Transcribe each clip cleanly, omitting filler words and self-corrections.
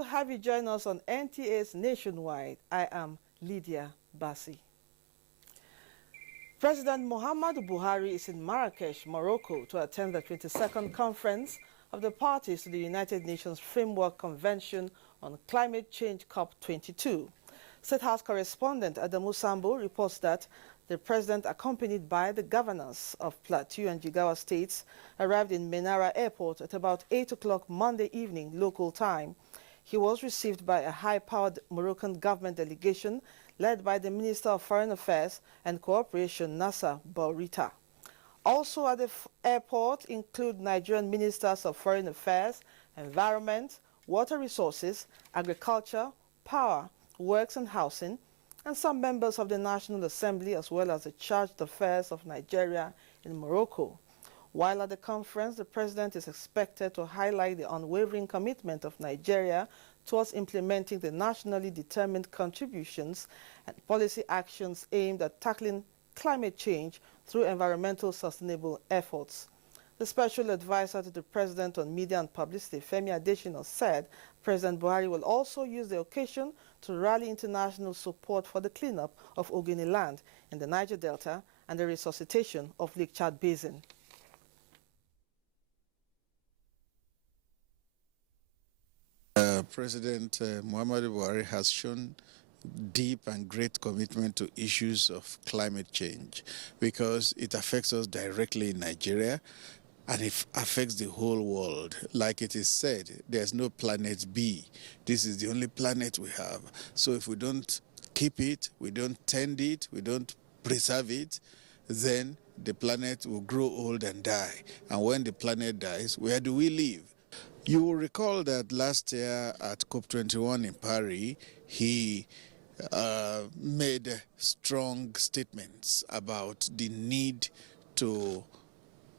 to have you join us on NTA's Nationwide. I am Lydia Bassi. President Muhammadu Buhari is in Marrakesh, Morocco, to attend the 22nd conference of the parties to the United Nations Framework Convention on Climate Change COP22. State House correspondent Adamu Sambo reports that the president, accompanied by the governors of Plateau and Jigawa states, arrived in Menara Airport at about 8 o'clock Monday evening local time. He was received by a high-powered Moroccan government delegation led by the Minister of Foreign Affairs and Cooperation, Nasser Bourita. Also at the airport include Nigerian Ministers of Foreign Affairs, Environment, Water Resources, Agriculture, Power, Works and Housing, and some members of the National Assembly, as well as the Chargé d'Affaires of Nigeria in Morocco. While at the conference, the president is expected to highlight the unwavering commitment of Nigeria towards implementing the nationally determined contributions and policy actions aimed at tackling climate change through environmental sustainable efforts. The special advisor to the president on media and publicity, Femi Adesina, said President Buhari will also use the occasion to rally international support for the cleanup of Ogoni land in the Niger Delta and the resuscitation of Lake Chad Basin. President Muhammadu Buhari has shown deep and great commitment to issues of climate change because it affects us directly in Nigeria and it affects the whole world. Like it is said, there's no planet B. This is the only planet we have. So if we don't keep it, we don't tend it, we don't preserve it, then the planet will grow old and die. And when the planet dies, where do we live? You will recall that last year at COP21 in Paris, he made strong statements about the need to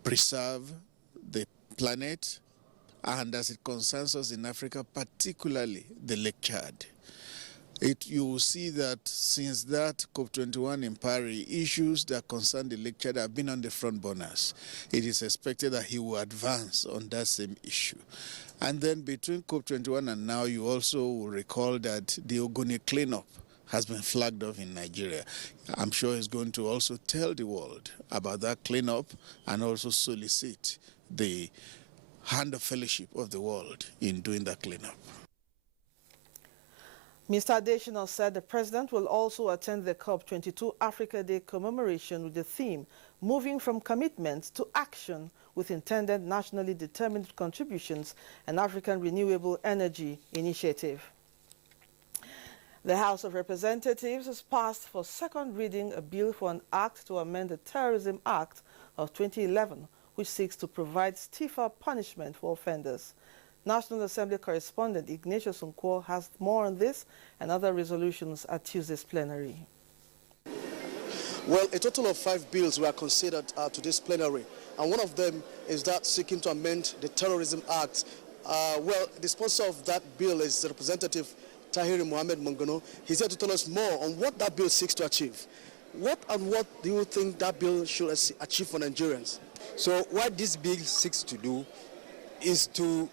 preserve the planet and as it concerns us in Africa, particularly the Lake Chad. You will see that since that COP21 in Paris, issues that concern the Lake Chad have been on the front burners. It is expected that he will advance on that same issue. And then between COP21 and now, you also will recall that the Ogoni cleanup has been flagged off in Nigeria. I'm sure he's going to also tell the world about that cleanup and also solicit the hand of fellowship of the world in doing that cleanup. Mr. Adesina said the president will also attend the COP22 Africa Day commemoration with the theme, Moving from Commitment to Action with Intended Nationally Determined Contributions and African Renewable Energy Initiative. The House of Representatives has passed for second reading a bill for an act to amend the Terrorism Act of 2011, which seeks to provide stiffer punishment for offenders. National Assembly correspondent Ignatius Nkwo has more on this and other resolutions at Tuesday's plenary. Well, a total of 5 bills were considered to this plenary, and one of them is that seeking to amend the Terrorism Act. Well, the sponsor of that bill is Representative Tahiri Mohammed Mongono. He's here to tell us more on what that bill seeks to achieve. What do you think that bill should achieve for Nigerians? So what this bill seeks to do is to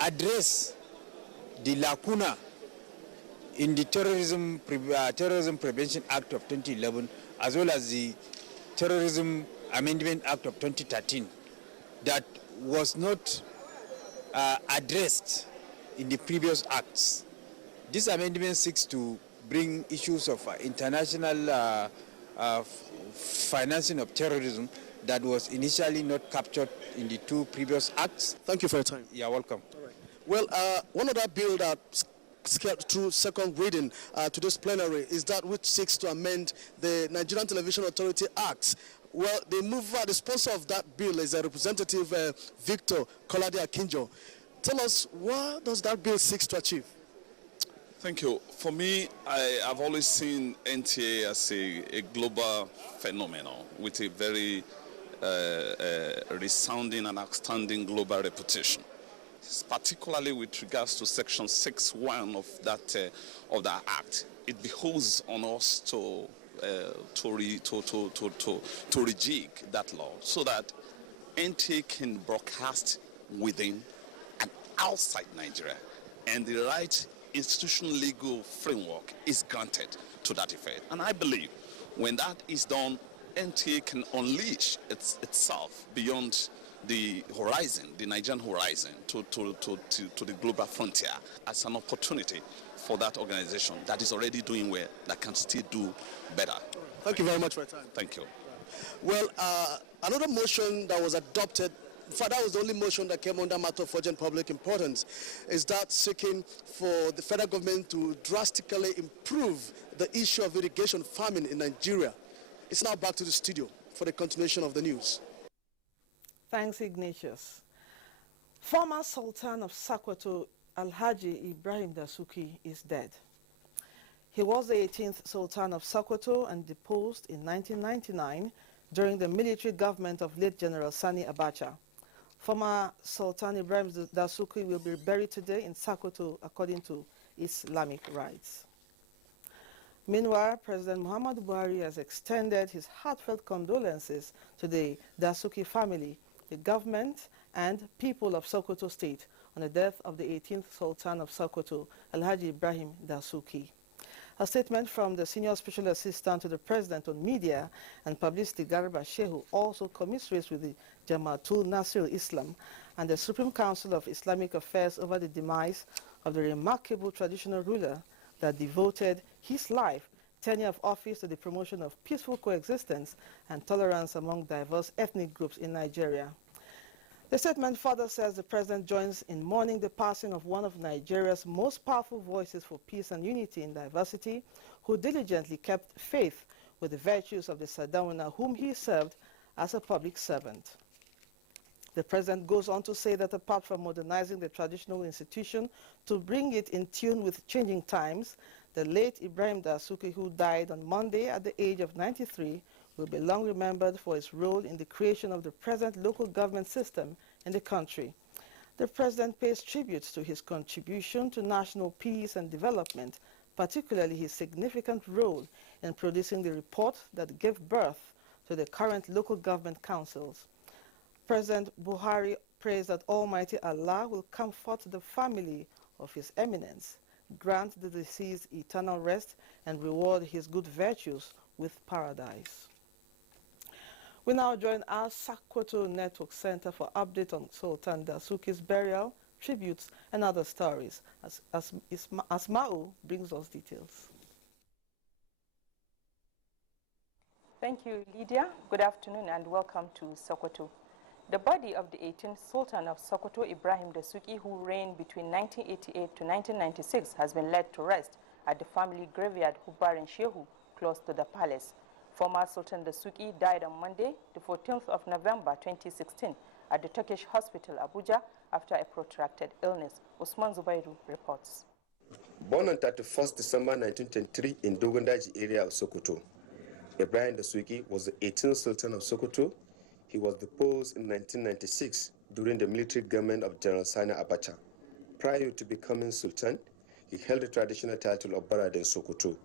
address the lacuna in the Terrorism Prevention Act of 2011 as well as the Terrorism Amendment Act of 2013 that was not addressed in the previous acts. This amendment seeks to bring issues of international financing of terrorism that was initially not captured in the 2 previous acts. Thank you for your time. You're welcome. All right. Well, one other bill that scaled through second reading to this plenary is that which seeks to amend the Nigerian Television Authority Act. Well, the sponsor of that bill is a Representative Victor Kolade Akinjo. Tell us, what does that bill seek to achieve? Thank you. For me, I've always seen NTA as a global phenomenon with a very resounding and outstanding global reputation, particularly with regards to Section 6.1 of that Act. It behoves on us to rejig that law so that NTA can broadcast within and outside Nigeria. and the right institutional legal framework is granted to that effect. And I believe when that is done, NTA can unleash itself beyond the horizon, the Nigerian horizon, to the global frontier as an opportunity for that organization that is already doing well, that can still do better. Thank you very much for your time. Thank you. Well, another motion that was adopted, in fact, that was the only motion that came under matter of urgent public importance, is that seeking for the federal government to drastically improve the issue of irrigation farming in Nigeria. It's now back to the studio for the continuation of the news. Thanks, Ignatius. Former Sultan of Sokoto, Alhaji Ibrahim Dasuki, is dead. He was the 18th Sultan of Sokoto and deposed in 1999 during the military government of late General Sani Abacha. Former Sultan Ibrahim Dasuki will be buried today in Sokoto according to Islamic rites. Meanwhile, President Muhammadu Buhari has extended his heartfelt condolences to the Dasuki family, the government, and people of Sokoto State on the death of the 18th Sultan of Sokoto, Alhaji Ibrahim Dasuki. A statement from the Senior Special Assistant to the President on Media and Publicity, Garba Shehu, also commiserates with the Jamaatul Nasir Islam and the Supreme Council of Islamic Affairs over the demise of the remarkable traditional ruler that devoted his life, tenure of office to the promotion of peaceful coexistence and tolerance among diverse ethnic groups in Nigeria. The statement further says the President joins in mourning the passing of one of Nigeria's most powerful voices for peace and unity in diversity, who diligently kept faith with the virtues of the Sardauna whom he served as a public servant. The President goes on to say that apart from modernizing the traditional institution to bring it in tune with changing times, the late Ibrahim Dasuki, who died on Monday at the age of 93, will be long remembered for his role in the creation of the present local government system in the country. The President pays tribute to his contribution to national peace and development, particularly his significant role in producing the report that gave birth to the current local government councils. President Buhari prays that Almighty Allah will comfort the family of His Eminence, grant the deceased eternal rest, and reward his good virtues with paradise. We now join our Sokoto Network Center for update on Sultan Dasuki's burial, tributes, and other stories, as Asma'u brings us details. Thank you, Lydia. Good afternoon and welcome to Sokoto. The body of the 18th Sultan of Sokoto, Ibrahim Dasuki, who reigned between 1988 to 1996, has been laid to rest at the family graveyard Hubar in Shehu, close to the palace. Former Sultan Dasuki died on Monday, the 14th of November 2016, at the Turkish hospital Abuja after a protracted illness. Usman Zubairu reports. Born on 31st December 1923 in Dogondaji area of Sokoto, Ibrahim Dasuki was the 18th Sultan of Sokoto. He was deposed in 1996 during the military government of General Sani Abacha. Prior to becoming Sultan, he held the traditional title of Barade in Sokoto.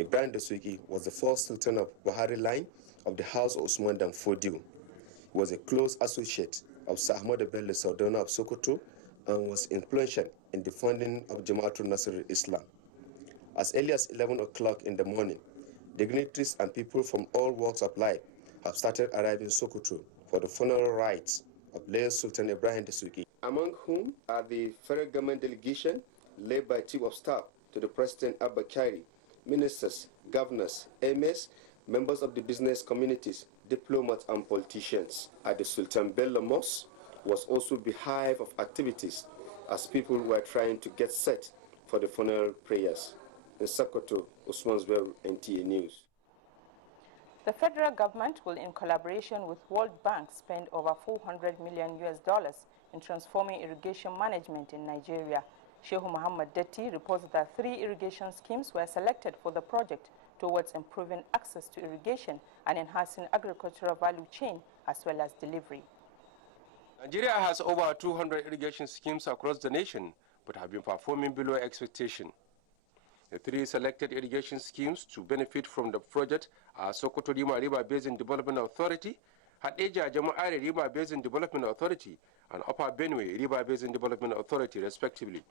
Ibrahim Dasuki was the first Sultan of Buhari line of the House of Usman Dan Fodio. He was a close associate of Sir Ahmad Bello Sardauna of Sokoto and was influential in the founding of Jamaatul Nasir Islam. As early as 11 o'clock in the morning, dignitaries and people from all walks of life have started arriving in Sokoto for the funeral rites of late Sultan Ibrahim Dasuki, among whom are the federal government delegation led by Chief of Staff to the President Abba Kyari, ministers, governors, emirs, members of the business communities, diplomats and politicians. At the Sultan Bello Mosque was also a beehive of activities as people were trying to get set for the funeral prayers. In Sokoto, Usman Zubairu, NTA News. The federal government will, in collaboration with World Bank, spend over $400 million in transforming irrigation management in Nigeria. Shehu Muhammad Detti reports that 3 irrigation schemes were selected for the project towards improving access to irrigation and enhancing agricultural value chain as well as delivery. Nigeria has over 200 irrigation schemes across the nation, but have been performing below expectation. The 3 selected irrigation schemes to benefit from the project are Sokoto Rima River Basin Development Authority, Hadeja Jama'ari River Basin Development Authority, and Upper Benue River Basin Development Authority, respectively.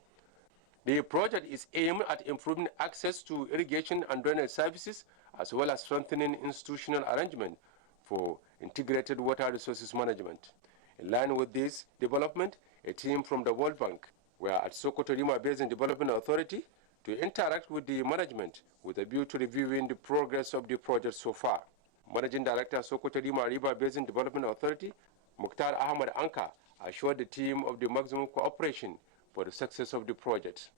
The project is aimed at improving access to irrigation and drainage services, as well as strengthening institutional arrangement for integrated water resources management. In line with this development, a team from the World Bank were at Sokoto Rima Basin Development Authority to interact with the management with a view to reviewing the progress of the project so far. Managing Director Sokoto Rima River Basin Development Authority, Mukhtar Ahmad Anka, assured the team of the maximum cooperation for the success of the project.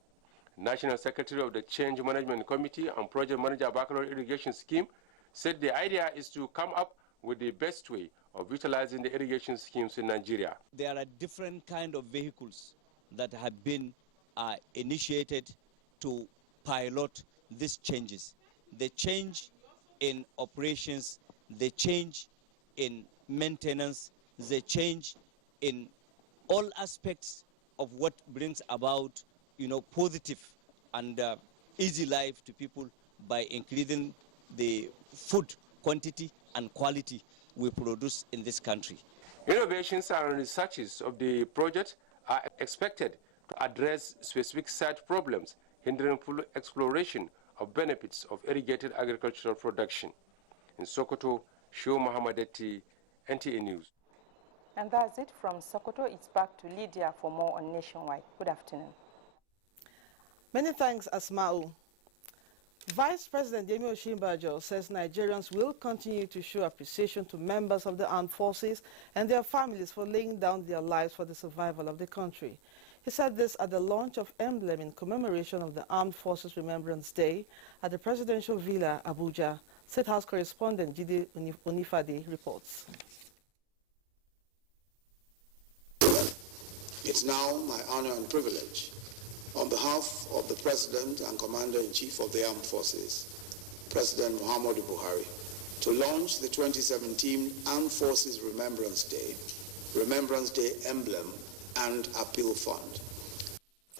National Secretary of the Change Management Committee and Project Manager Baccalaureate Irrigation Scheme said the idea is to come up with the best way of utilizing the irrigation schemes in Nigeria. There are different kind of vehicles that have been initiated to pilot these changes. The change in operations, the change in maintenance, the change in all aspects of what brings about, positive and easy life to people by increasing the food quantity and quality we produce in this country. Innovations and researches of the project are expected to address specific site problems, hindering full exploration of benefits of irrigated agricultural production. In Sokoto, Shio Mohammedetti, NTA News. And that's it from Sokoto. It's back to Lydia for more on Nationwide. Good afternoon. Many thanks, Asma'u. Vice President Yemi Osinbajo says Nigerians will continue to show appreciation to members of the armed forces and their families for laying down their lives for the survival of the country. He said this at the launch of emblem in commemoration of the Armed Forces Remembrance Day at the Presidential Villa, Abuja. State House correspondent Jide Onifade reports. It's now my honor and privilege, on behalf of the President and Commander-in-Chief of the Armed Forces, President Muhammadu Buhari, to launch the 2017 Armed Forces Remembrance Day Emblem and Appeal Fund.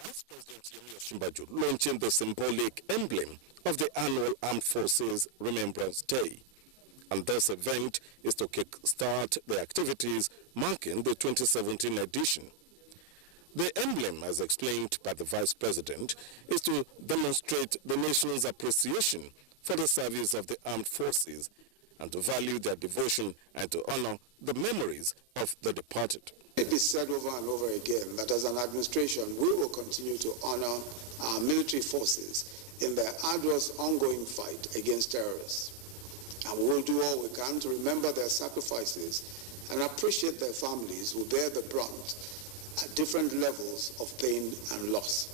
Vice President Yemi Osinbajo launching the symbolic emblem of the annual Armed Forces Remembrance Day. And this event is to kick-start the activities marking the 2017 edition. The emblem, as explained by the Vice President, is to demonstrate the nation's appreciation for the service of the armed forces and to value their devotion and to honor the memories of the departed. It is said over and over again that as an administration, we will continue to honor our military forces in their arduous ongoing fight against terrorists. And we will do all we can to remember their sacrifices and appreciate their families who bear the brunt at different levels of pain and loss.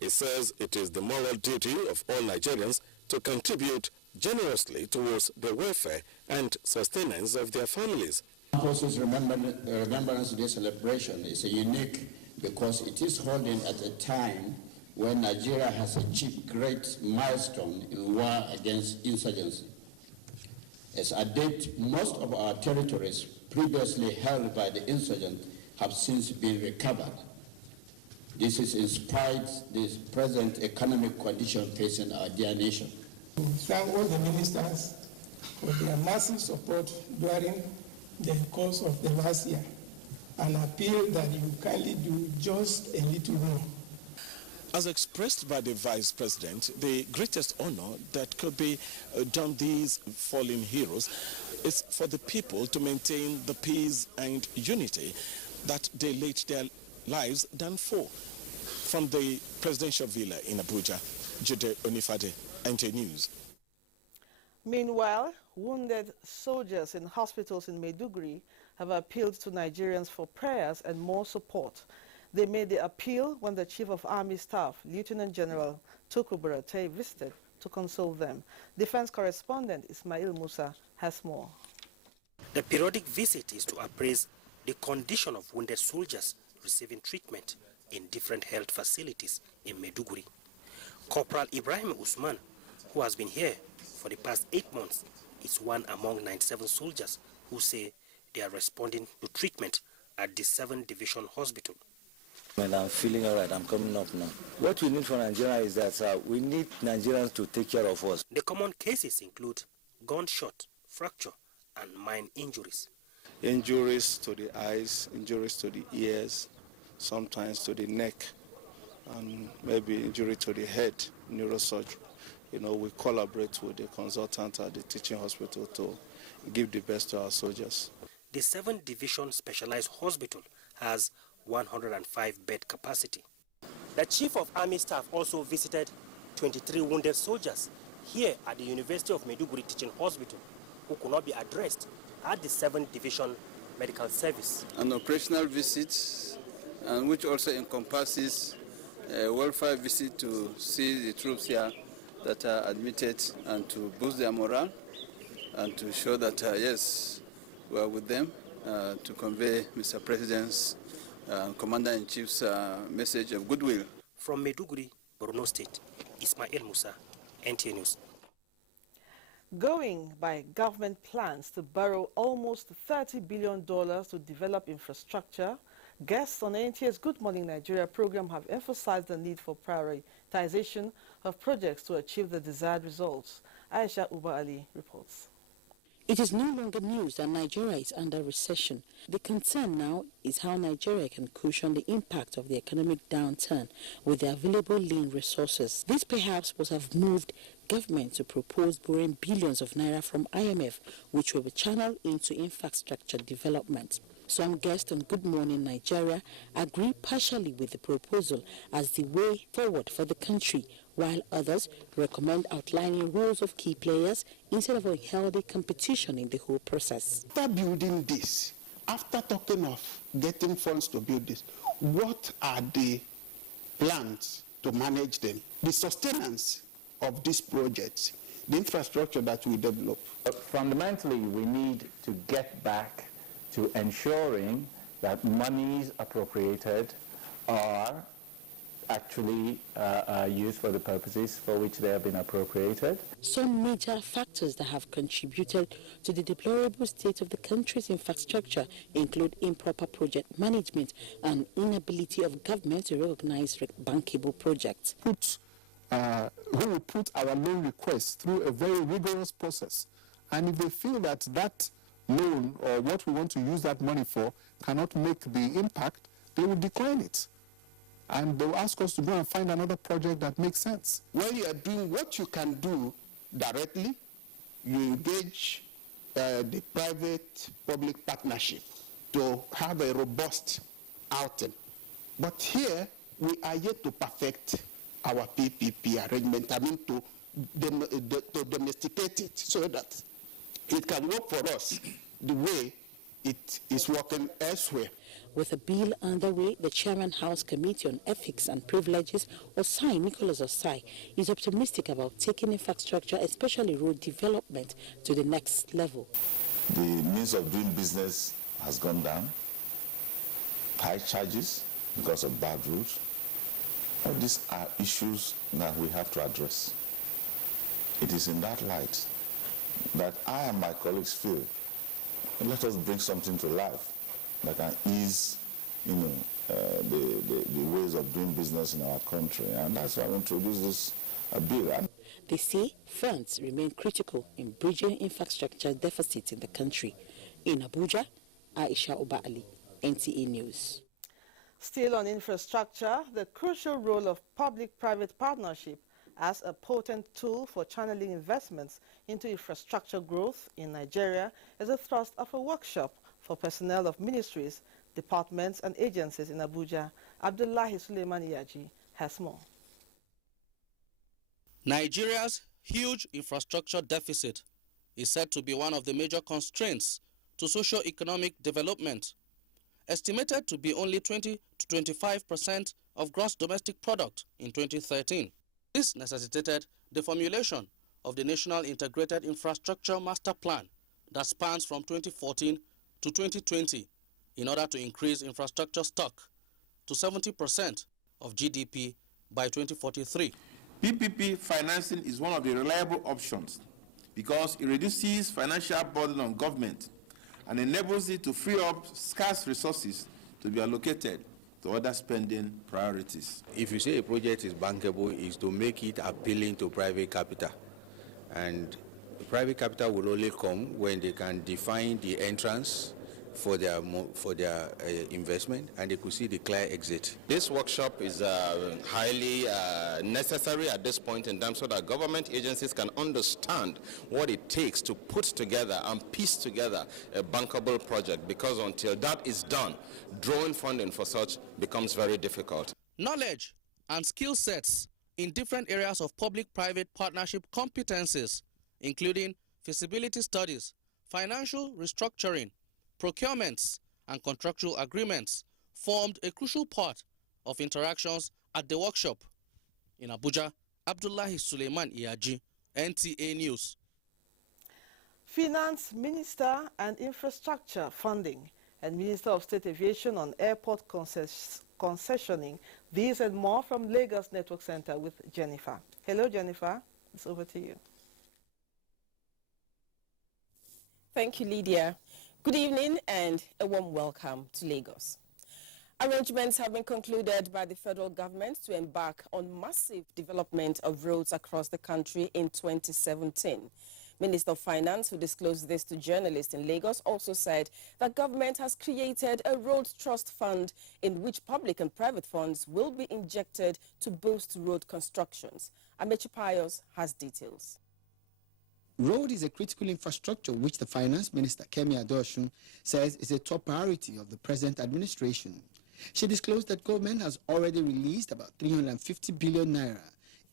He says it is the moral duty of all Nigerians to contribute generously towards the welfare and sustenance of their families. Armed Forces Remembrance Day celebration is unique because it is holding at a time when Nigeria has achieved great milestone in war against insurgency. As at date, most of our territories previously held by the insurgent have since been recovered. This is in spite of the present economic condition facing our dear nation. To thank all the ministers for their massive support during the course of the last year and appeal that you kindly do just a little more. As expressed by the Vice President, the greatest honor that could be done these fallen heroes is for the people to maintain the peace and unity that they laid their lives down for. From the Presidential Villa in Abuja, Jide Onifade, NTA News. Meanwhile, wounded soldiers in hospitals in Maiduguri have appealed to Nigerians for prayers and more support. They made the appeal when the Chief of Army Staff, Lieutenant General Tukur Buratai, visited to console them. Defense correspondent Ismail Musa has more. The periodic visit is to appraise the condition of wounded soldiers receiving treatment in different health facilities in Maiduguri. Corporal Ibrahim Usman, who has been here for the past 8 months, is one among 97 soldiers who say they are responding to treatment at the 7th Division Hospital. And I'm feeling all right. I'm coming up now. What we need for Nigeria is that we need Nigerians to take care of us. The common cases include gunshot, fracture, and mine injuries. Injuries to the eyes, injuries to the ears, sometimes to the neck, and maybe injury to the head, neurosurgery. We collaborate with the consultant at the teaching hospital to give the best to our soldiers. The 7th Division Specialized Hospital has 105 bed capacity. The Chief of Army Staff also visited 23 wounded soldiers here at the University of Maiduguri Teaching Hospital who could not be addressed at the 7th Division Medical Service. An operational visit, and which also encompasses a welfare visit to see the troops here that are admitted and to boost their morale and to show that, yes, we are with them, to convey Mr. President's Commander-in-Chief's message of goodwill. From Maiduguri, Borno State, Ismail Musa, NTA News. Going by government plans to borrow almost $30 billion to develop infrastructure, guests on NTA's Good Morning Nigeria program have emphasized the need for prioritization of projects to achieve the desired results. Aisha Uba Ali reports. It is no longer news that Nigeria is under recession. The concern now is how Nigeria can cushion the impact of the economic downturn with the available lean resources. This perhaps would have moved government to propose borrowing billions of naira from IMF, which will be channeled into infrastructure development. Some guests on Good Morning Nigeria agree partially with the proposal as the way forward for the country, while others recommend outlining roles of key players instead of a healthy competition in the whole process. After building this, after talking of getting funds to build this, what are the plans to manage them? The sustenance of these projects, the infrastructure that we develop. But fundamentally, we need to get back to ensuring that monies appropriated are actually used for the purposes for which they have been appropriated. Some major factors that have contributed to the deplorable state of the country's infrastructure include improper project management and inability of government to recognize bankable projects. We will put our loan requests through a very rigorous process, and if they feel that that loan or what we want to use that money for cannot make the impact, they will decline it. And they will ask us to go and find another project that makes sense. When you are doing what you can do directly, you engage the private-public partnership to have a robust outing. But here, we are yet to perfect our PPP arrangement, to domesticate it so that it can work for us the way it is working elsewhere. With a bill underway, the Chairman House Committee on Ethics and Privileges, Osai Nicholas Osai, is optimistic about taking infrastructure, especially road development, to the next level. The means of doing business has gone down. High charges because of bad roads. All these are issues that we have to address. It is in that light that I and my colleagues feel, let us bring something to life that can ease, the ways of doing business in our country, and that's why I introduced this bill. They say funds remain critical in bridging infrastructure deficits in the country. In Abuja, Aisha Uba Ali, NTA News. Still on infrastructure, the crucial role of public-private partnership as a potent tool for channeling investments into infrastructure growth in Nigeria is the thrust of a workshop for personnel of ministries, departments and agencies in Abuja. Abdullahi Suleiman Iyaji has more. Nigeria's huge infrastructure deficit is said to be one of the major constraints to socio-economic development, estimated to be only 20 to 25% of gross domestic product in 2013. This necessitated the formulation of the National Integrated Infrastructure Master Plan that spans from 2014 to 2020 in order to increase infrastructure stock to 70% of GDP by 2043. PPP financing is one of the reliable options because it reduces financial burden on government and enables it to free up scarce resources to be allocated to other spending priorities. If you say a project is bankable, is to make it appealing to private capital. And private capital will only come when they can define the entrance, for their investment, and they could see the clear exit. This workshop is highly necessary at this point in time so that government agencies can understand what it takes to put together and piece together a bankable project, because until that is done, drawing funding for such becomes very difficult. Knowledge and skill sets in different areas of public-private partnership competencies, including feasibility studies, financial restructuring, procurements, and contractual agreements, formed a crucial part of interactions at the workshop. In Abuja, Abdullahi Suleiman Iyaji, NTA News. Finance Minister and Infrastructure Funding and Minister of State Aviation on airport concessioning. These and more from Lagos Network Center with Jennifer. Hello, Jennifer. It's over to you. Thank you, Lydia. Good evening and a warm welcome to Lagos. Arrangements have been concluded by the federal government to embark on massive development of roads across the country in 2017. Minister of Finance, who disclosed this to journalists in Lagos, also said that government has created a road trust fund in which public and private funds will be injected to boost road constructions. Amechi Pius has details. Road is a critical infrastructure which the Finance Minister, Kemi Adeosun, says is a top priority of the present administration. She disclosed that government has already released about 350 billion naira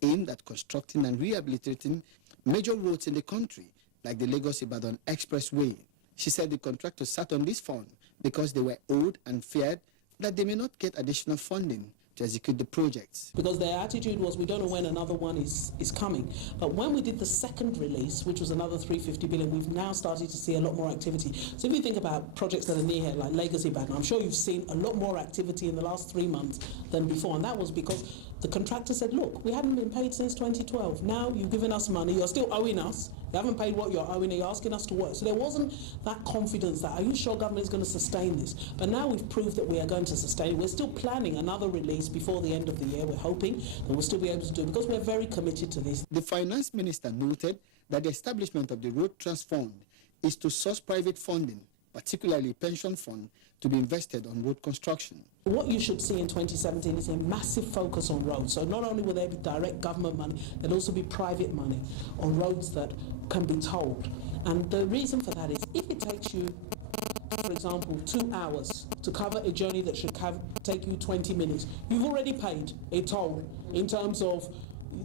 aimed at constructing and rehabilitating major roads in the country, like the Lagos-Ibadan Expressway. She said the contractors sat on this fund because they were owed and feared that they may not get additional funding to execute the projects. Because their attitude was, we don't know when another one is coming. But when we did the second release, which was another 350 billion, we've now started to see a lot more activity. So if you think about projects that are near here, like Lagos-Ibadan, I'm sure you've seen a lot more activity in the last 3 months than before. And that was because the contractor said, look, we haven't been paid since 2012. Now you've given us money, you're still owing us. You haven't paid what you're owing, and you're asking us to work. So there wasn't that confidence that, are you sure government is going to sustain this? But now we've proved that we are going to sustain it. We're still planning another release before the end of the year. We're hoping that we'll still be able to do it because we're very committed to this. The Finance Minister noted that the establishment of the Road Trust Fund is to source private funding, particularly pension fund, to be invested on road construction. What you should see in 2017 is a massive focus on roads. So not only will there be direct government money, there'll also be private money on roads that can be tolled. And the reason for that is, if it takes you, for example, 2 hours to cover a journey that should take you 20 minutes, you've already paid a toll in terms of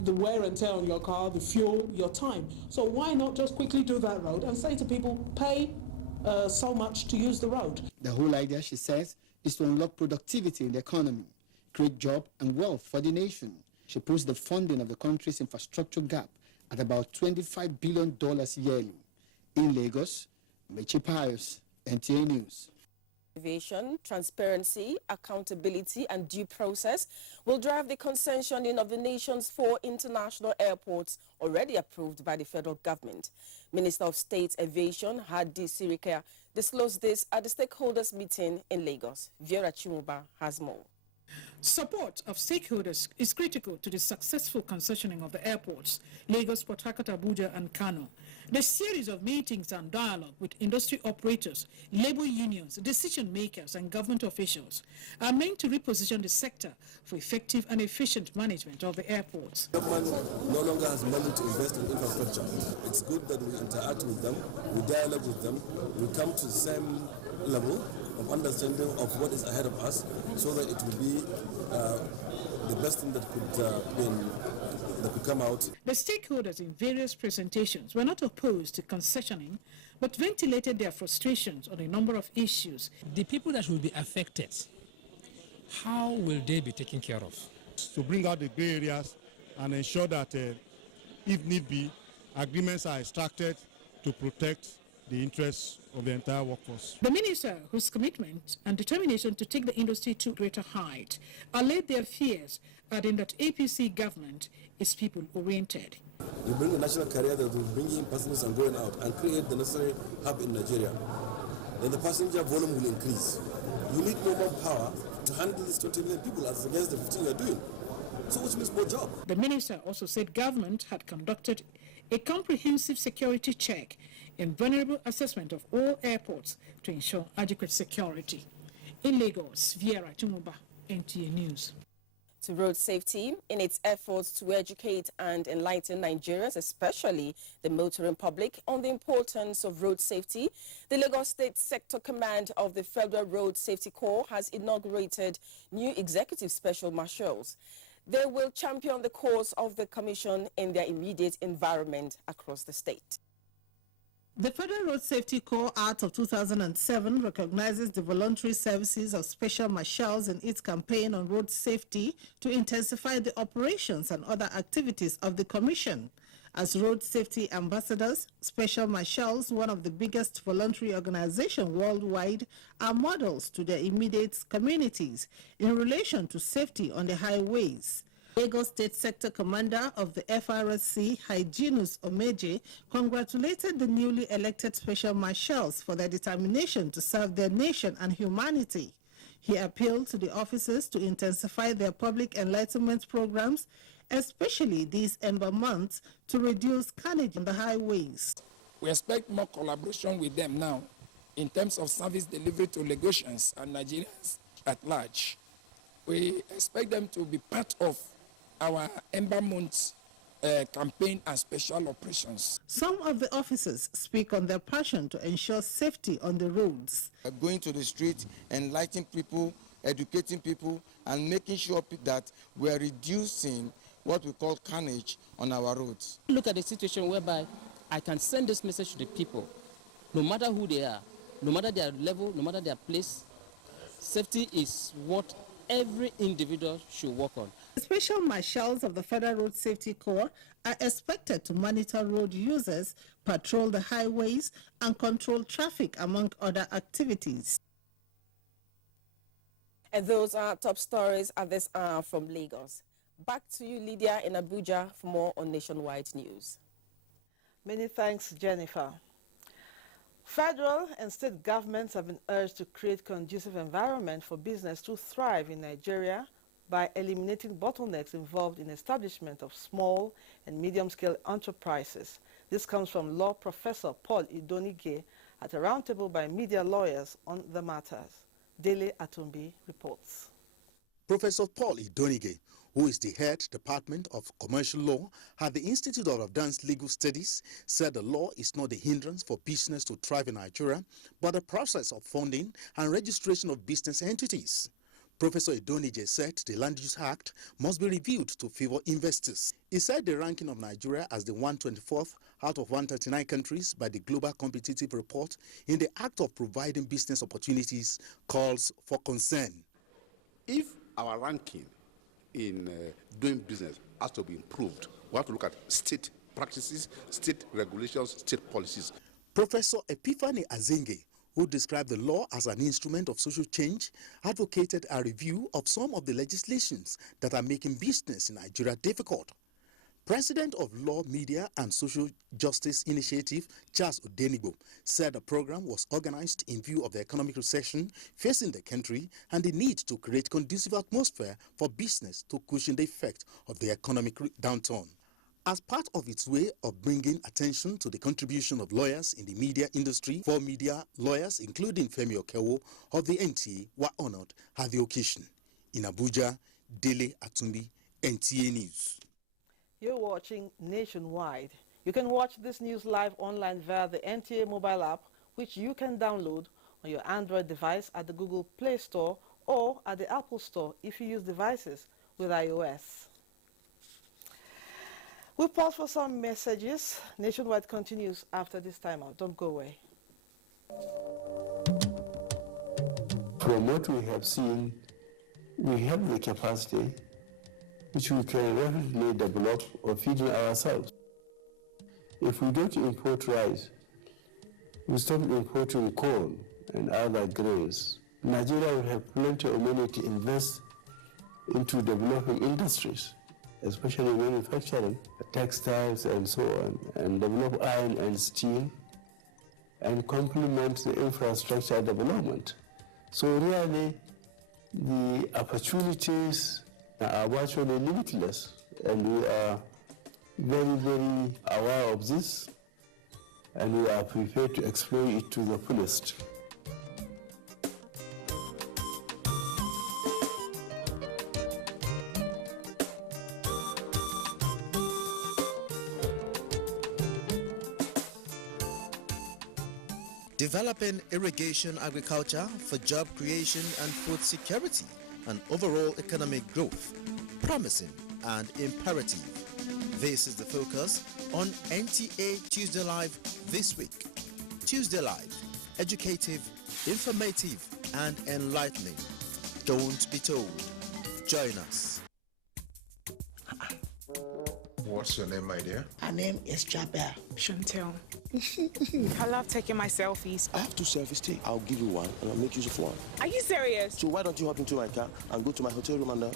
the wear and tear on your car, the fuel, your time. So why not just quickly do that road and say to people, pay so much to use the road. The whole idea, she says, is to unlock productivity in the economy, create job and wealth for the nation. She puts the funding of the country's infrastructure gap at about $25 billion yearly. In Lagos, Mechi Pius, NTA News. Innovation, transparency, accountability, and due process will drive the concessioning of the nation's 4 international airports already approved by the federal government. Minister of State Aviation, Hadi Sirika, disclosed this at the stakeholders meeting in Lagos. Vera Chimuba has more. Support of stakeholders is critical to the successful concessioning of the airports, Lagos, Port Harcourt, Abuja, and Kano. The series of meetings and dialogue with industry operators, labor unions, decision makers, and government officials are meant to reposition the sector for effective and efficient management of the airports. Government no longer has money to invest in infrastructure. It's good that we interact with them, we dialogue with them, we come to the same level of understanding of what is ahead of us, so that it will be the best thing that could come out. The stakeholders in various presentations were not opposed to concessioning, but ventilated their frustrations on a number of issues. The people that will be affected, how will they be taken care of? To bring out the gray areas and ensure that, if need be, agreements are extracted to protect the interests of the entire workforce. The minister, whose commitment and determination to take the industry to greater height, allayed their fears, adding that APC government is people-oriented. You bring a national carrier that will bring in passengers and going out and create the necessary hub in Nigeria. Then the passenger volume will increase. You need more power to handle these 20 million people as against the 15 you are doing. So which means more job. The minister also said government had conducted a comprehensive security check and vulnerable assessment of all airports to ensure adequate security. In Lagos, Viera Chumuba, NTA News. To road safety in its efforts to educate and enlighten Nigerians, especially the motoring public, on the importance of road safety, the Lagos State Sector Command of the Federal Road Safety Corps has inaugurated new executive special marshals. They will champion the cause of the commission in their immediate environment across the state. The Federal Road Safety Corps Act of 2007 recognizes the voluntary services of special marshals in its campaign on road safety to intensify the operations and other activities of the Commission. As road safety ambassadors, special marshals, one of the biggest voluntary organizations worldwide, are models to their immediate communities in relation to safety on the highways. Lagos State Sector Commander of the FRSC, Hyginus Omeje, congratulated the newly elected special marshals for their determination to serve their nation and humanity. He appealed to the officers to intensify their public enlightenment programs, especially these Ember months, to reduce carnage on the highways. We expect more collaboration with them now in terms of service delivery to Lagosians and Nigerians at large. We expect them to be part of our Ember Month campaign and special operations. Some of the officers speak on their passion to ensure safety on the roads. Going to the street, enlightening people, educating people, and making sure that we are reducing what we call carnage on our roads. Look at the situation whereby I can send this message to the people, no matter who they are, no matter their level, no matter their place. Safety is what every individual should work on. The special marshals of the Federal Road Safety Corps are expected to monitor road users, patrol the highways, and control traffic, among other activities. And those are top stories at this hour from Lagos. Back to you, Lydia, in Abuja for more on Nationwide News. Many thanks, Jennifer. Federal and state governments have been urged to create conducive environment for business to thrive in Nigeria by eliminating bottlenecks involved in establishment of small and medium-scale enterprises. This comes from law professor Paul Idonige at a roundtable by media lawyers on the matters. Dele Atumbi reports. Professor Paul Idonige, who is the head department of commercial law at the Institute of Advanced Legal Studies, said the law is not a hindrance for business to thrive in Nigeria, but the process of funding and registration of business entities. Professor Idonije said the Land Use Act must be reviewed to favor investors. He said the ranking of Nigeria as the 124th out of 139 countries by the Global Competitive Report in the act of providing business opportunities calls for concern. If our ranking in doing business has to be improved, we have to look at state practices, state regulations, state policies. Professor Epiphany Azenge, who described the law as an instrument of social change, advocated a review of some of the legislations that are making business in Nigeria difficult. President of Law, Media and Social Justice Initiative, Charles Odenigbo, said the program was organized in view of the economic recession facing the country and the need to create conducive atmosphere for business to cushion the effect of the economic downturn. As part of its way of bringing attention to the contribution of lawyers in the media industry, 4 media lawyers, including Femi Okewo of the NTA, were honored at the occasion. In Abuja, Dele Atumbi, NTA News. You're watching Nationwide. You can watch this news live online via the NTA mobile app, which you can download on your Android device at the Google Play Store or at the Apple Store if you use devices with iOS. We'll pause for some messages. Nationwide continues after this timeout. Don't go away. From what we have seen, we have the capacity which we can rapidly develop or feed ourselves. If we don't import rice, we stop importing corn and other grains, Nigeria will have plenty of money to invest into developing industries, especially manufacturing, textiles and so on, and develop iron and steel, and complement the infrastructure development. So really, the opportunities are virtually limitless, and we are very, very aware of this, and we are prepared to explore it to the fullest. Developing irrigation agriculture for job creation and food security and overall economic growth, promising and imperative. This is the focus on NTA Tuesday Live this week. Tuesday Live, educative, informative and enlightening. Don't be told. Join us. What's your name, my dear? Her name is Jabel. Chantel. I love taking my selfies. I have 2 selfies too. I'll give you one and I'll make use of one. Are you serious? So why don't you hop into my car and go to my hotel room and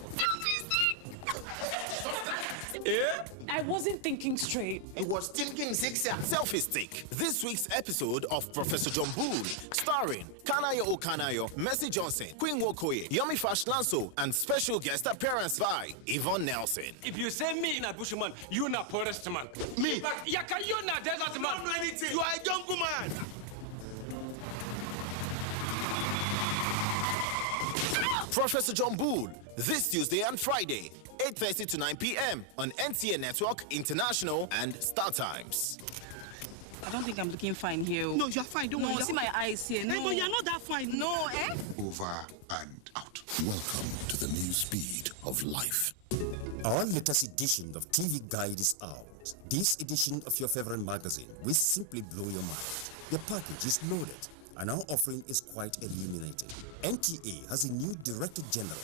I wasn't thinking straight. It was thinking 6 years. Selfie Stick. This week's episode of Professor John Bull, starring Kanayo Okanayo, Mercy Johnson, Queen Wokoye, Yomi Fash Lanso, and special guest appearance by Yvonne Nelson. If you say me na bushman, you na forest man. Me? Yaka you na desert man. I don't know anything. You are a jungle man. Professor John Bull, this Tuesday and Friday, 8:30 to 9 p.m. on NTA Network International and Star Times. I don't think I'm looking fine here. No, you're fine. Don't worry. No, see my eyes here. No, but you're not that fine. No, eh? Over and out. Welcome to the new speed of life. Our latest edition of TV Guide is out. This edition of your favorite magazine will simply blow your mind. The package is loaded, and our offering is quite illuminating. NTA has a new Director General,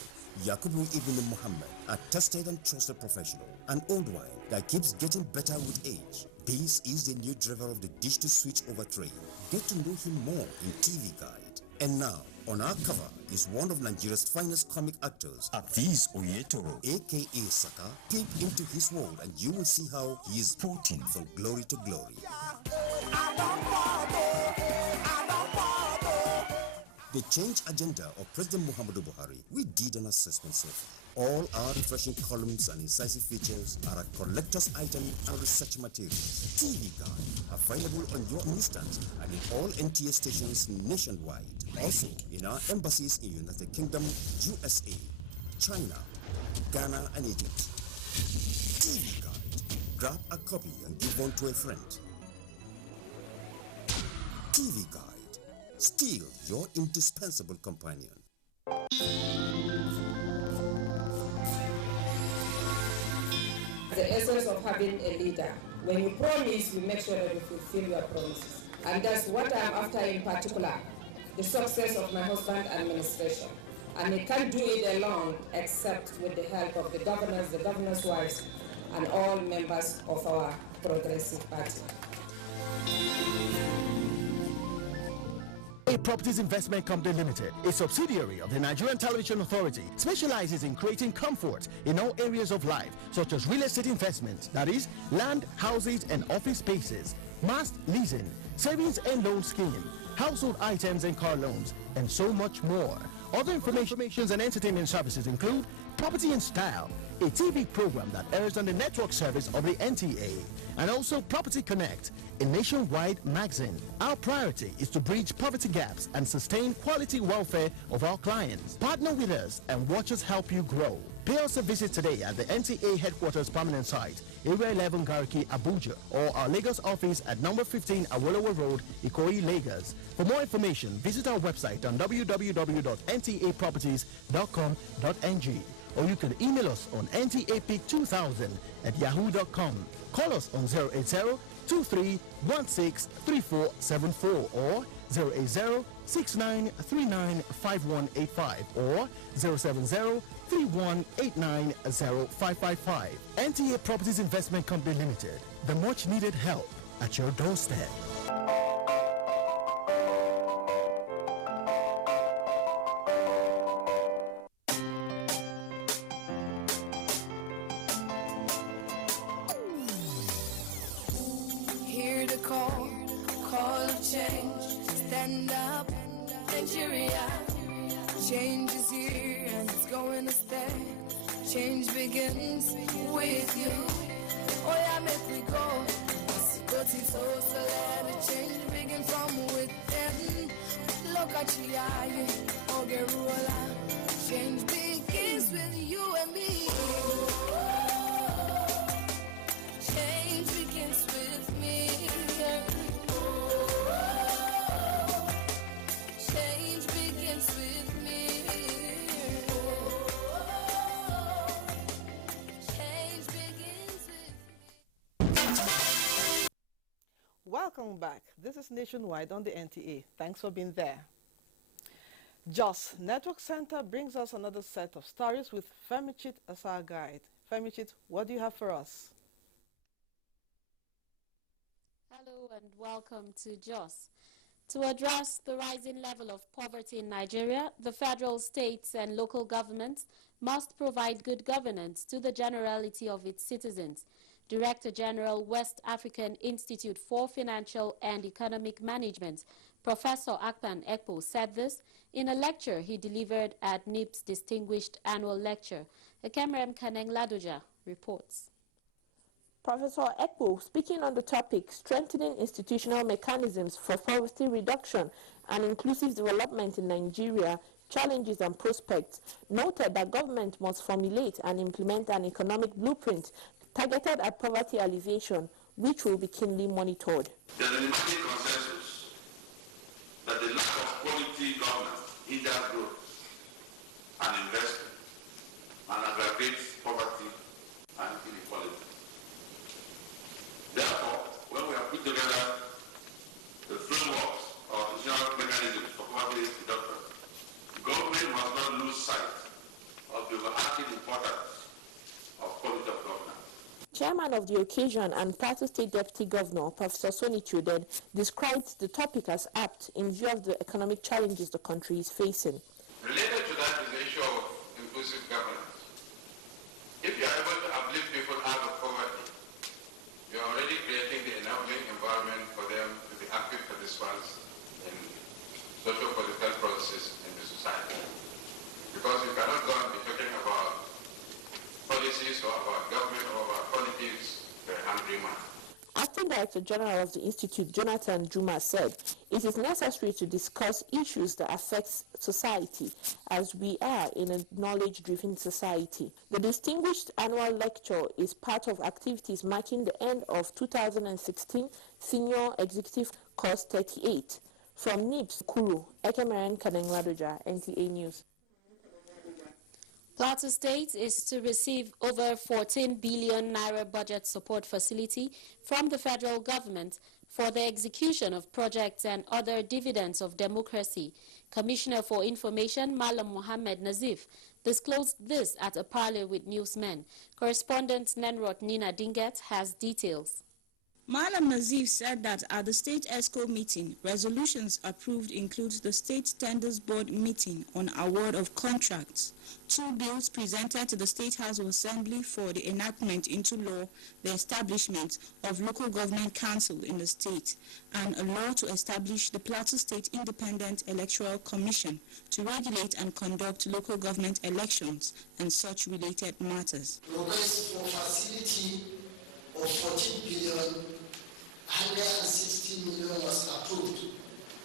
Yakubu Ibn Muhammad, a tested and trusted professional, an old wine that keeps getting better with age. This is the new driver of the Dish to Switch Over train. Get to know him more in TV Guide. And now, on our cover is one of Nigeria's finest comic actors, Aviz Oyetoro, aka Saka. Peep into his world and you will see how he is putting from glory to glory. The change agenda of President Muhammadu Buhari, we did an assessment so far. All our refreshing columns and incisive features are a collector's item and research materials. TV Guide, available on your newsstands and in all NTA stations nationwide. Also in our embassies in United Kingdom, USA, China, Ghana and Egypt. TV Guide, grab a copy and give one to a friend. TV Guide. Still your indispensable companion. The essence of having a leader. When you promise, you make sure that you fulfill your promises. And that's what I'm after in particular, the success of my husband's administration. And he can't do it alone except with the help of the governor's wives, and all members of our progressive party. Properties Investment Company Limited, a subsidiary of the Nigerian Television Authority, specializes in creating comfort in all areas of life, such as real estate investments, that is, land, houses, and office spaces, mast leasing, savings and loan scheme, household items and car loans, and so much more. Other informations and entertainment services include Property in Style, a TV program that airs on the network service of the NTA, and also Property Connect, a nationwide magazine. Our priority is to bridge poverty gaps and sustain quality welfare of our clients. Partner with us and watch us help you grow. Pay us a visit today at the NTA headquarters permanent site, Area 11 Gariki, Abuja, or our Lagos office at number 15 Awolowo Road, Ikoyi, Lagos. For more information, visit our website on www.ntaproperties.com.ng, or you can email us on ntapeak2000@yahoo.com. Call us on 080-2316-3474 or 080-6939-5185 or 070-3189-0555. NTA Properties Investment Company Limited. The much needed help at your doorstep. Hear the call of change. Stand up, Nigeria. Change is here and it's going to stay. Change begins with you. Oh yeah, make we go. So let it change, begin from within. Look at you, change begins with you and me. Change begins with me. Change begins with me. Change begins with me. Welcome back. This is Nationwide on the NTA. Thanks for being there. Jos Network Center brings us another set of stories with Femichit as our guide. Femichit, what do you have for us? Hello and welcome to Jos. To address the rising level of poverty in Nigeria, the federal, states and local governments must provide good governance to the generality of its citizens. Director General, West African Institute for Financial and Economic Management, Professor Akpan Ekpo, said this in a lecture he delivered at NIP's Distinguished Annual Lecture. Ekemrem Kaneng Ladoja reports. Professor Ekpo, speaking on the topic Strengthening Institutional Mechanisms for Poverty Reduction and Inclusive Development in Nigeria, Challenges and Prospects, noted that government must formulate and implement an economic blueprint targeted at poverty alleviation, which will be keenly monitored. There is an emerging consensus that the lack of quality governance hinders growth and investment and aggravates poverty and inequality. Therefore, when we have put together the frameworks of institutional mechanisms for poverty reduction, government must not lose sight of the overarching importance of quality of governance. Chairman of the occasion and Plateau State Deputy Governor, Professor Soni Chuden, described the topic as apt in view of the economic challenges the country is facing. Related to that is the issue of inclusive governance. If you are able to uplift people out of poverty, you are already creating the enabling environment for them to be active participants in social-political processes in the society. Because you cannot go and be talking about policies or about government or about politics to a hungry man. Acting Director General of the Institute, Jonathan Juma, said it is necessary to discuss issues that affect society as we are in a knowledge-driven society. The distinguished annual lecture is part of activities marking the end of 2016 Senior Executive Course 38. From NIPS, Kuru, Ekemeren Kanengladoja, NTA News. Plateau State is to receive over 14 billion naira budget support facility from the federal government for the execution of projects and other dividends of democracy. Commissioner for Information Malam Mohammed Nazif disclosed this at a parley with newsmen. Correspondent Nenrod Nina Dinget has details. Malam Nazif said that at the State ESCO meeting, resolutions approved include the State Tenders Board meeting on award of contracts, 2 bills presented to the State House of Assembly for the enactment into law the establishment of local government council in the state, and a law to establish the Plateau State Independent Electoral Commission to regulate and conduct local government elections and such related matters. Request for facility of 14 billion, 160 million was approved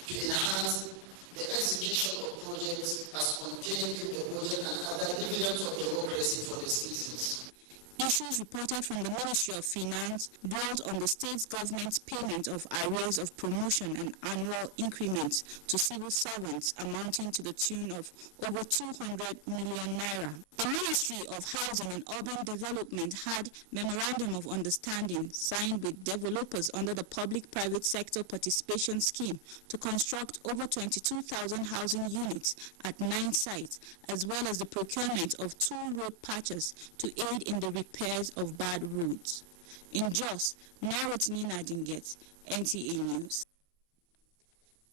to enhance the execution of projects as contained in the budget and other dividends of democracy for the citizens. Issues reported from the Ministry of Finance dwelt on the state government's payment of arrears of promotion and annual increments to civil servants amounting to the tune of over 200 million naira. The Ministry of Housing and Urban Development had Memorandum of Understanding signed with developers under the Public-Private Sector Participation Scheme to construct over 22,000 housing units at 9 sites, as well as the procurement of 2 road patches to aid in the repairs of bad roads. In Jos, narrates Nina Dinget, NTA News.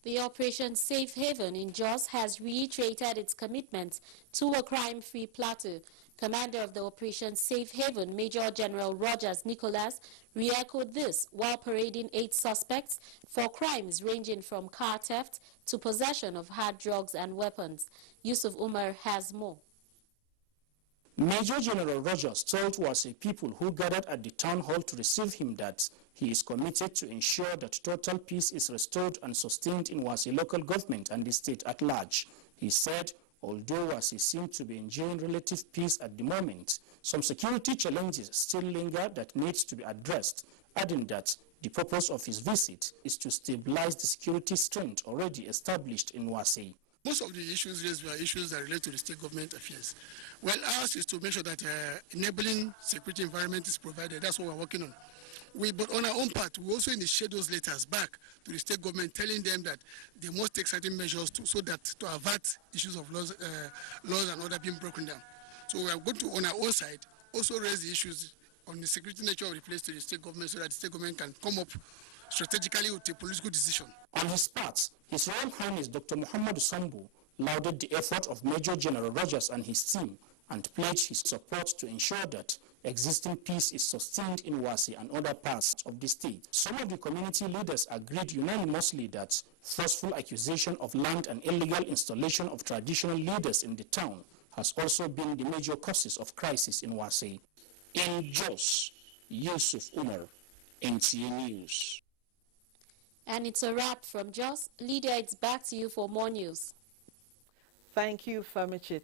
The Operation Safe Haven in Jos has reiterated its commitment to a crime-free plateau. Commander of the Operation Safe Haven, Major General Rogers Nicholas, re-echoed this while parading 8 suspects for crimes ranging from car theft to possession of hard drugs and weapons. Yusuf Umar has more. Major General Rogers told Wase people who gathered at the town hall to receive him that he is committed to ensure that total peace is restored and sustained in Wase local government and the state at large. He said, although Wase seemed to be enjoying relative peace at the moment, some security challenges still linger that needs to be addressed, adding that the purpose of his visit is to stabilize the security strength already established in Wase. Most of the issues raised were issues that relate to the state government affairs. Well, ours is to make sure that enabling security environment is provided. That's what we're working on. But on our own part, we also initiate those letters back to the state government, telling them that they must take certain measures to avert issues of laws and order being broken down. So we are going to, on our own side, also raise the issues on the security nature of the place to the state government so that the state government can come up strategically with a political decision. On his part, His Royal Highness Dr. Muhammad Sambu lauded the effort of Major General Rogers and his team and pledged his support to ensure that existing peace is sustained in Wase and other parts of the state. Some of the community leaders agreed unanimously that forceful acquisition of land and illegal installation of traditional leaders in the town has also been the major causes of crisis in Wase. In Jos, Yusuf Umar, NTA News. And it's a wrap from Jos. Lydia, it's back to you for more news. Thank you, Famichit.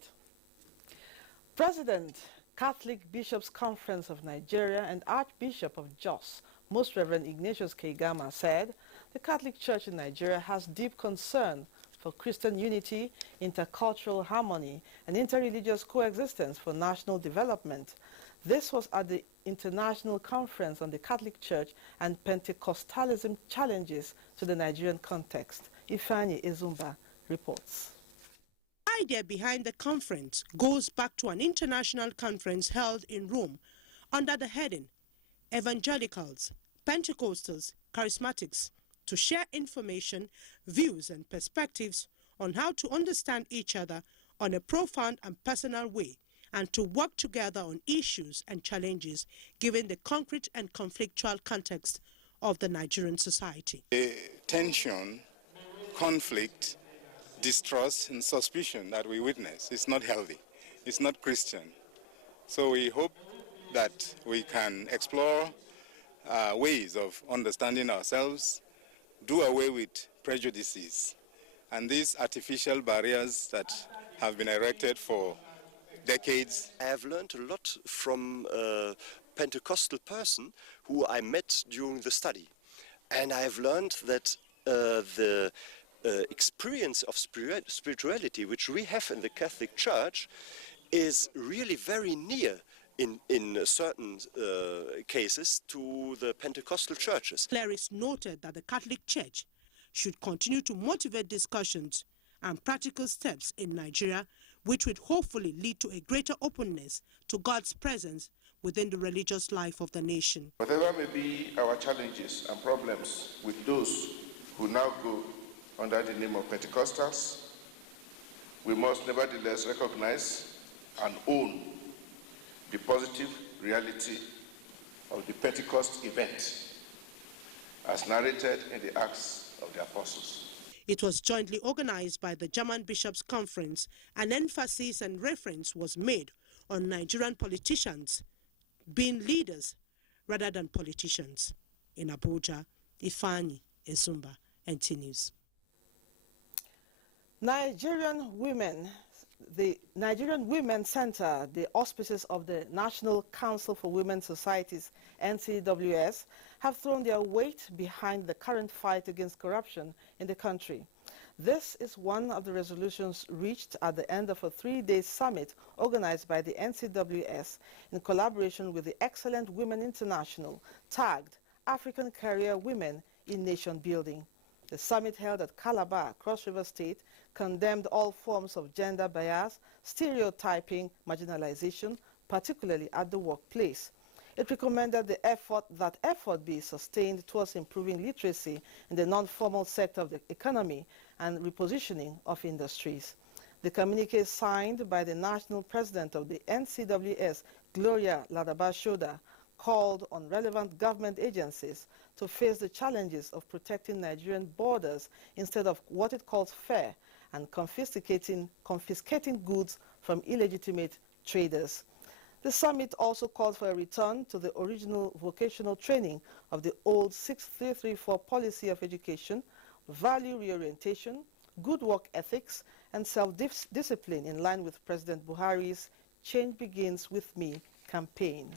President, Catholic Bishops' Conference of Nigeria and Archbishop of Jos, Most Reverend Ignatius Kegama, said the Catholic Church in Nigeria has deep concern for Christian unity, intercultural harmony, and interreligious coexistence for national development. This was at the International Conference on the Catholic Church and Pentecostalism Challenges to the Nigerian Context. Ifeanyi Ezumba reports. The idea behind the conference goes back to an international conference held in Rome under the heading Evangelicals, Pentecostals, Charismatics, to share information, views and perspectives on how to understand each other on a profound and personal way and to work together on issues and challenges given the concrete and conflictual context of the Nigerian society. The tension, conflict, distrust and suspicion that we witness is not healthy. It's not Christian. So we hope that we can explore ways of understanding ourselves, do away with prejudices and these artificial barriers that have been erected for decades. I have learned a lot from a Pentecostal person who I met during the study. And I have learned that the experience of spirituality which we have in the Catholic Church is really very near in certain cases to the Pentecostal churches. Clerics noted that the Catholic Church should continue to motivate discussions and practical steps in Nigeria which would hopefully lead to a greater openness to God's presence within the religious life of the nation. Whatever may be our challenges and problems with those who now go under the name of Pentecostals, we must nevertheless recognize and own the positive reality of the Pentecost event as narrated in the Acts of the Apostles. It was jointly organized by the German Bishops' Conference, and emphasis and reference was made on Nigerian politicians being leaders rather than politicians. In Abuja, Ifeanyi Ezumba, NT News. The Nigerian Women Center, the auspices of the National Council for Women Societies, NCWS, have thrown their weight behind the current fight against corruption in the country. This is one of the resolutions reached at the end of a 3-day summit organized by the NCWS in collaboration with the Excellent Women International, tagged African Career Women in Nation Building. The summit held at Calabar, Cross River State, condemned all forms of gender bias, stereotyping, marginalization, particularly at the workplace. It recommended that effort be sustained towards improving literacy in the non-formal sector of the economy and repositioning of industries. The communique signed by the national president of the NCWS, Gloria Ladabashoda, called on relevant government agencies to face the challenges of protecting Nigerian borders instead of what it calls fair and confiscating goods from illegitimate traders. The summit also called for a return to the original vocational training of the old 6334 policy of education, value reorientation, good work ethics, and self-discipline in line with President Buhari's Change Begins With Me campaign.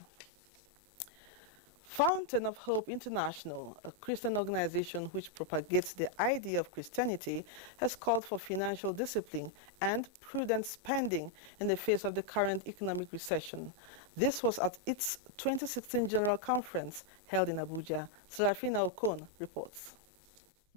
Fountain of Hope International, a Christian organization which propagates the idea of Christianity, has called for financial discipline and prudent spending in the face of the current economic recession. This was at its 2016 General Conference held in Abuja. Serafina Okon reports.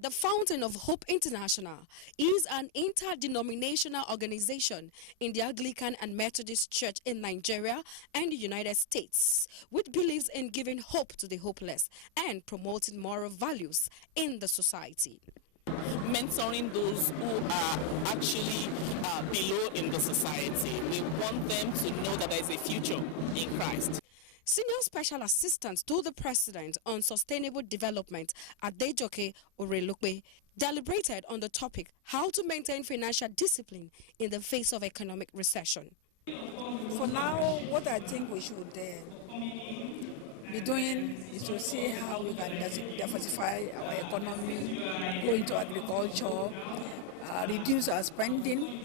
The Fountain of Hope International is an interdenominational organization in the Anglican and Methodist Church in Nigeria and the United States, which believes in giving hope to the hopeless and promoting moral values in the society. Mentoring those who are actually below in the society. We want them to know that there is a future in Christ. Senior Special Assistant to the President on Sustainable Development, Adejoke Orelokwe, deliberated on the topic how to maintain financial discipline in the face of economic recession. For now, what I think we should be doing is to see how we can diversify our economy, go into agriculture, reduce our spending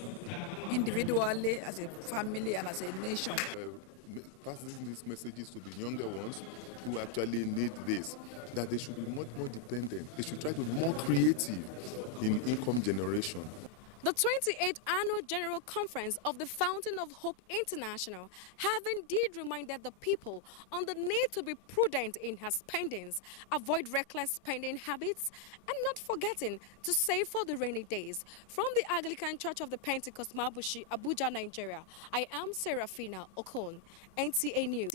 individually, as a family and as a nation. Passing these messages to the younger ones who actually need this, that they should be much more dependent. They should try to be more creative in income generation. The 28th Annual General Conference of the Fountain of Hope International have indeed reminded the people on the need to be prudent in her spendings, avoid reckless spending habits, and not forgetting to save for the rainy days. From the Anglican Church of the Pentecost, Mabushi, Abuja, Nigeria, I am Serafina Okon, NTA News.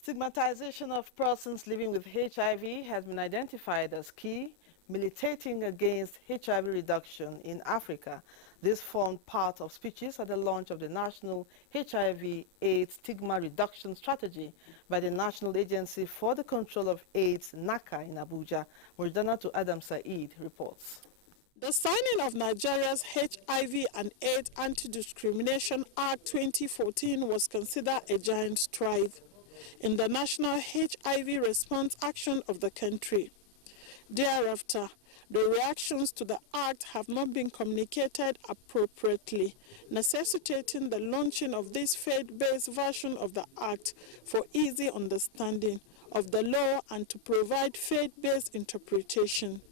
Stigmatization of persons living with HIV has been identified as key, militating against HIV reduction in Africa. This formed part of speeches at the launch of the National HIV/AIDS Stigma Reduction Strategy by the National Agency for the Control of AIDS, NACA, in Abuja. Murdana to Adam Saeed reports. The signing of Nigeria's HIV and AIDS Anti-Discrimination Act 2014 was considered a giant stride in the national HIV response action of the country. Thereafter, the reactions to the act have not been communicated appropriately, necessitating the launching of this faith-based version of the act for easy understanding of the law and to provide faith-based interpretation.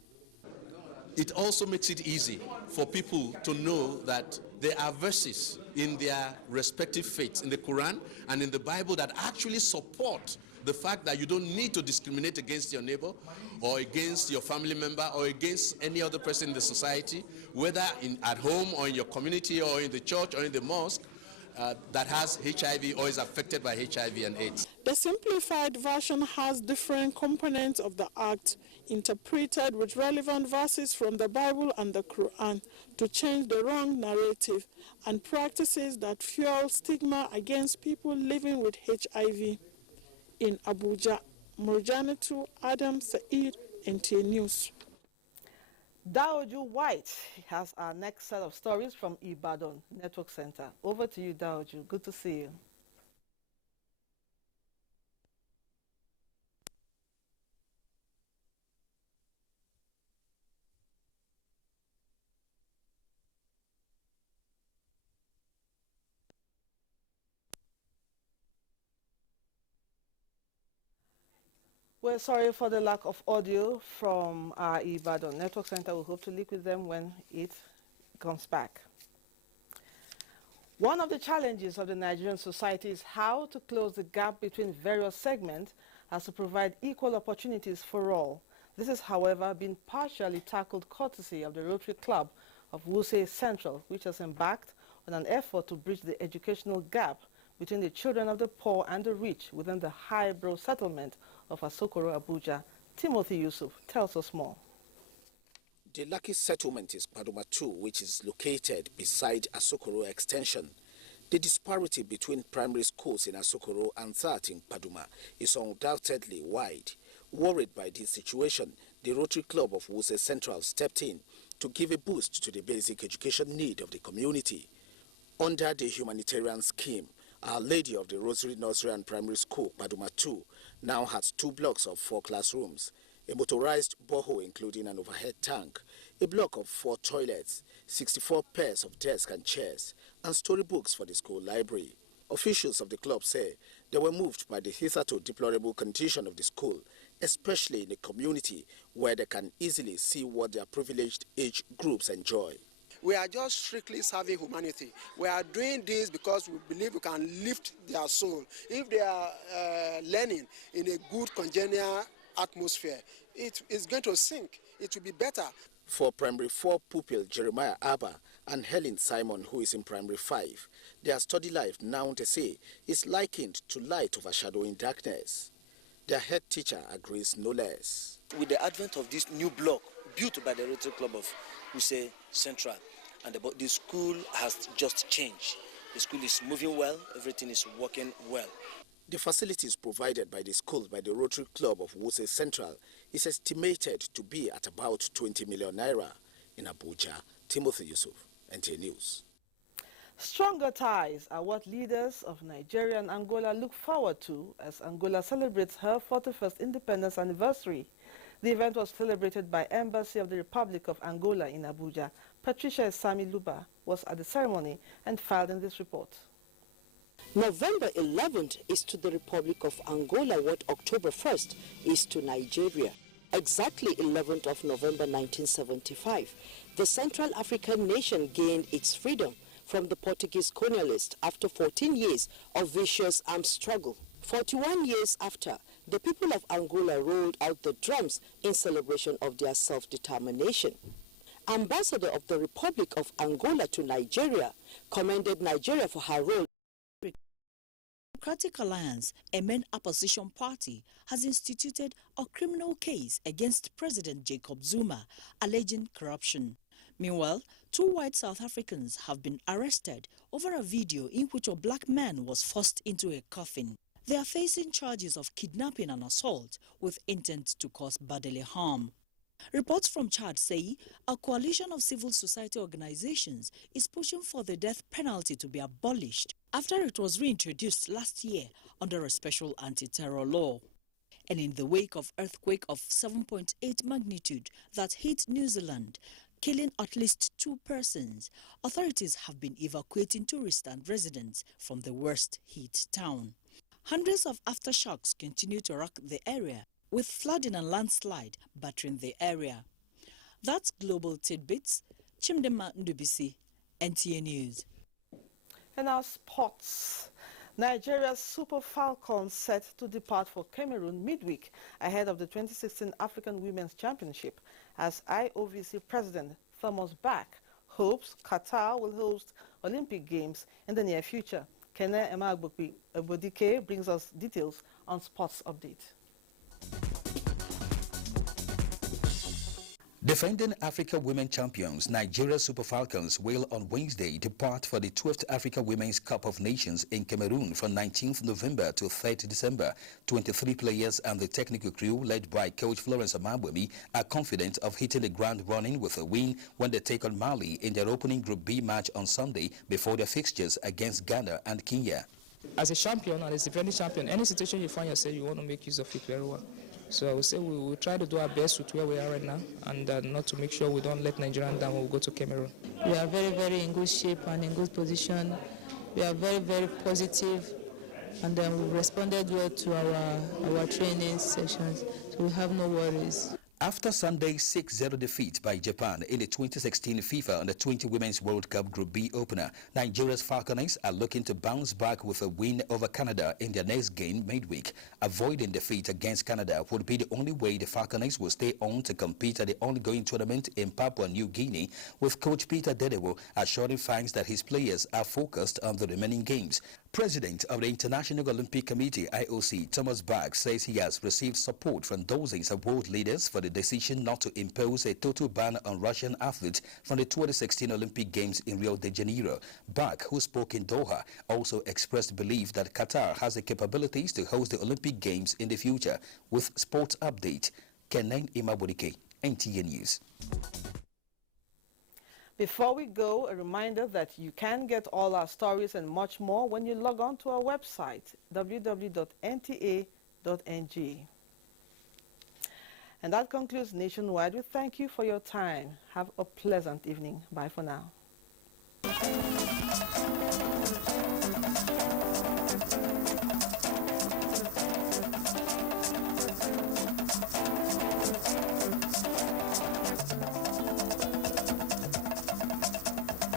It also makes it easy for people to know that there are verses in their respective faiths, in the Quran and in the Bible, that actually support the fact that you don't need to discriminate against your neighbor or against your family member or against any other person in the society, whether at home or in your community or in the church or in the mosque, that has HIV or is affected by HIV and AIDS. The simplified version has different components of the act, interpreted with relevant verses from the Bible and the Quran to change the wrong narrative and practices that fuel stigma against people living with HIV. In Abuja, Murjanatu Adam Saeed, NTA News. Daoju White has our next set of stories from Ibadan Network Center. Over to you, Daoju. Good to see you. We're sorry for the lack of audio from our Ibadan Network Center. We hope to link with them when it comes back. One of the challenges of the Nigerian society is how to close the gap between various segments as to provide equal opportunities for all. This has, however, been partially tackled courtesy of the Rotary Club of Wuse Central, which has embarked on an effort to bridge the educational gap between the children of the poor and the rich within the highbrow settlement of Asokoro, Abuja. Timothy Yusuf tells us more. The lucky settlement is Paduma 2, which is located beside Asokoro Extension. The disparity between primary schools in Asokoro and that in Paduma is undoubtedly wide. Worried by this situation, the Rotary Club of Wuse Central stepped in to give a boost to the basic education need of the community. Under the humanitarian scheme, Our Lady of the Rosary Nursery and Primary School, Paduma 2, now has 2 blocks of 4 classrooms, a motorized borehole including an overhead tank, a block of 4 toilets, 64 pairs of desks and chairs, and storybooks for the school library. Officials of the club say they were moved by the hitherto deplorable condition of the school, especially in a community where they can easily see what their privileged age groups enjoy. We are just strictly serving humanity. We are doing this because we believe we can lift their soul. If they are learning in a good congenial atmosphere, it is going to sink. It will be better. For Primary 4 pupil Jeremiah Abba and Helen Simon, who is in Primary 5, their study life, now they say, is likened to light overshadowing darkness. Their head teacher agrees no less. With the advent of this new block built by the Rotary Club of Wuse Central, and the school has just changed. The school is moving well, everything is working well. The facilities provided by the school by the Rotary Club of Wuse Central is estimated to be at about 20 million naira. In Abuja, Timothy Yusuf, NTA News. Stronger ties are what leaders of Nigeria and Angola look forward to as Angola celebrates her 41st independence anniversary. The event was celebrated by Embassy of the Republic of Angola in Abuja. Patricia Esami Luba was at the ceremony and filed in this report. November 11th is to the Republic of Angola what October 1st is to Nigeria. Exactly 11th of November 1975, the Central African nation gained its freedom from the Portuguese colonialists after 14 years of vicious armed struggle. 41 years after, the people of Angola rolled out the drums in celebration of their self-determination. Ambassador of the Republic of Angola to Nigeria commended Nigeria for her role. The Democratic Alliance, a main opposition party, has instituted a criminal case against President Jacob Zuma, alleging corruption. Meanwhile, 2 white South Africans have been arrested over a video in which a black man was forced into a coffin. They are facing charges of kidnapping and assault with intent to cause bodily harm. Reports from Chad say a coalition of civil society organizations is pushing for the death penalty to be abolished after it was reintroduced last year under a special anti-terror law. And in the wake of earthquake of 7.8 magnitude that hit New Zealand, killing at least 2 persons, authorities have been evacuating tourists and residents from the worst hit town. Hundreds of aftershocks continue to rock the area, with flooding and landslide battering the area. That's Global Tidbits. Chimdema Ndubisi, NTA News. And now sports. Nigeria's Super Falcons set to depart for Cameroon midweek ahead of the 2016 African Women's Championship, as IOVC President Thomas Bach hopes Qatar will host Olympic Games in the near future. Kene Emma-Bodike brings us details on Sports Update. Defending Africa Women Champions, Nigeria Super Falcons will on Wednesday depart for the 12th Africa Women's Cup of Nations in Cameroon from 19th November to 3rd December. 23 players and the technical crew led by coach Florence Amabwemi are confident of hitting the ground running with a win when they take on Mali in their opening Group B match on Sunday before their fixtures against Ghana and Kenya. As a champion and as a defending champion, any situation you find yourself, you want to make use of it very well. So I would say we will try to do our best with where we are right now and not to make sure we don't let Nigeria down when we go to Cameroon. We are very, very in good shape and in good position. We are very, very positive, and we responded well to our training sessions, so we have no worries. After Sunday's 6-0 defeat by Japan in the 2016 FIFA Under-20 Women's World Cup Group B opener, Nigeria's Falconers are looking to bounce back with a win over Canada in their next game midweek. Avoiding defeat against Canada would be the only way the Falconers will stay on to compete at the ongoing tournament in Papua New Guinea, with coach Peter Dedewo assuring fans that his players are focused on the remaining games. President of the International Olympic Committee, IOC, Thomas Bach, says he has received support from dozens of world leaders for the decision not to impose a total ban on Russian athletes from the 2016 Olympic Games in Rio de Janeiro. Bach, who spoke in Doha, also expressed belief that Qatar has the capabilities to host the Olympic Games in the future. With Sports Update, Kenen Imabodike, NTA News. Before we go, a reminder that you can get all our stories and much more when you log on to our website, www.nta.ng. And that concludes Nationwide. We thank you for your time. Have a pleasant evening. Bye for now.